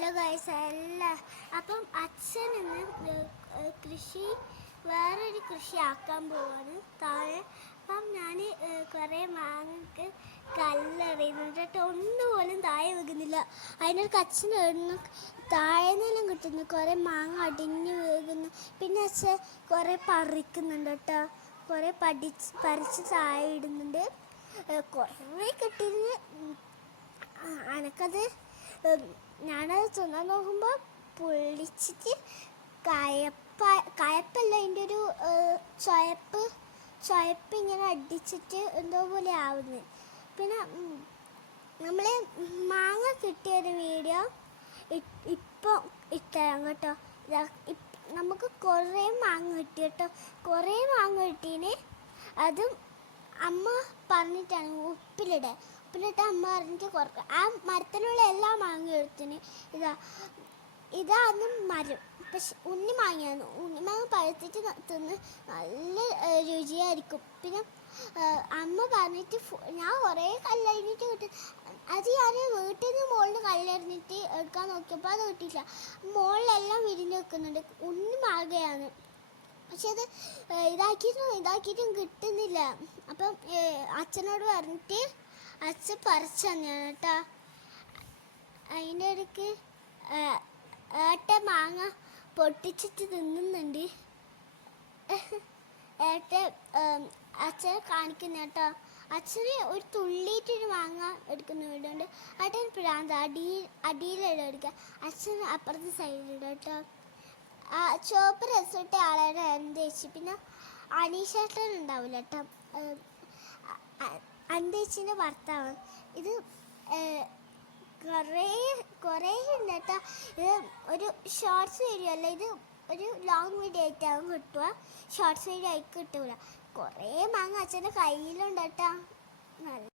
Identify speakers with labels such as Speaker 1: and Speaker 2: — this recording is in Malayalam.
Speaker 1: ഹലോ ഗൈസ് അല്ല. അപ്പം അച്ഛൻ ഇന്ന് കൃഷി വേറൊരു കൃഷി ആക്കാൻ പോവാണ്. താഴെ അപ്പം ഞാൻ കുറേ മാങ്ങക്ക് കല്ലെറിയുന്നുണ്ട് കേട്ടോ ഒന്നുപോലും താഴെ വീകുന്നില്ല. അതിനൊരു അച്ഛൻ എഴുന്ന താഴെ നിന്നും കിട്ടുന്നു. കുറേ മാങ്ങ അടിഞ്ഞു വീകുന്നു. പിന്നെ അച്ഛൻ കുറേ പറിക്കുന്നുണ്ട് കേട്ടോ. കുറേ പഠിച്ച് പറിച്ച് താഴെ ഇടുന്നുണ്ട്. കുറേ കിട്ടിയിരുന്നു അനക്കത്? ഞാനത് തിന്നാൻ നോക്കുമ്പോൾ പൊള്ളിച്ചിട്ട് കയപ്പ കയപ്പല്ല അതിന്റെ ഒരു ചോയപ്പ് ചുവപ്പ് ഇങ്ങനെ അടിച്ചിട്ട് എന്തോ പോലെ ആവുന്നത് പിന്നെ നമ്മൾ മാങ്ങ കിട്ടിയൊരു വീഡിയോ ഇപ്പോൾ ഇട്ടരാം കേട്ടോ. നമുക്ക് കുറേ മാങ്ങ കിട്ടി കേട്ടോ. കുറേ മാങ്ങ കിട്ടീന്. അതും അമ്മ പറഞ്ഞിട്ടാണ് ഉപ്പിലിടാൻ. ഉപ്പിലിട്ട് അമ്മ കുറക്കുക. ആ മരത്തിലുള്ള എല്ലാ മാങ്ങ എടുത്തിന്. ഇതാ ഇതാണ് മരം. പക്ഷെ ഉണ്ണി ഉണ്ണിമാങ്ങ ഉണ്ണി മാങ്ങ പഴുത്തിട്ട് തിന്ന് നല്ല രുചിയായിരിക്കും. പിന്നെ അമ്മ പറഞ്ഞിട്ട് ഞാൻ കുറേ കല്ലറിഞ്ഞിട്ട് കിട്ടി. അത് ഞാൻ വീട്ടിൽ നിന്ന് മുകളിൽ കല്ലെറിഞ്ഞിട്ട് എടുക്കാൻ നോക്കിയപ്പോൾ അത് കിട്ടിയില്ല. മുകളിലെല്ലാം വിരിഞ്ഞ് വെക്കുന്നുണ്ട് ഉണ്ണി മാങ്ങയാണ്. പക്ഷെ അത് ഇതാക്കിയിട്ടും ഇതാക്കിയിട്ടും കിട്ടുന്നില്ല. അപ്പം അച്ഛനോട് പറഞ്ഞിട്ട് അച്ഛൻ പറിച്ചു തന്നെയാണ് കേട്ടോ. അതിന്റെ ഇടയ്ക്ക് ഏട്ട മാങ്ങ പൊട്ടിച്ചിട്ട് തിന്നുന്നുണ്ട്. ഏട്ട അച്ഛൻ കാണിക്കുന്ന കേട്ടോ. അച്ഛന് ഒരു തുള്ളിയിട്ടൊരു മാങ്ങ എടുക്കുന്ന വീടുണ്ട്. ഏട്ടൻ പ്രാന്ത അടിയിൽ അടിയിലിട എടുക്കുക. അച്ഛൻ അപ്പുറത്തെ സൈഡിലിടും കേട്ടോ. ആ ചുവപ്പ് രസമിട്ട ആളാണ് ചേച്ചി. പിന്നെ അനീഷേട്ടൻ ഉണ്ടാവില്ല കേട്ടോ. അന്തേച്ചിന്റെ ഭർത്താവ്? ഇത് കുറേ കുറേ ഉണ്ട് ഇത് ഒരു ഷോർട്സ് വീഡിയോ അല്ല ഇത് ഒരു ലോങ് വീഡിയോ ആയിട്ടാവും കിട്ടുക. ഷോർട്സ് വീഡിയോ ആയി കിട്ടൂല. കുറേ മാങ്ങ അച്ഛന്റെ കയ്യിലുണ്ട് കേട്ടോ നല്ല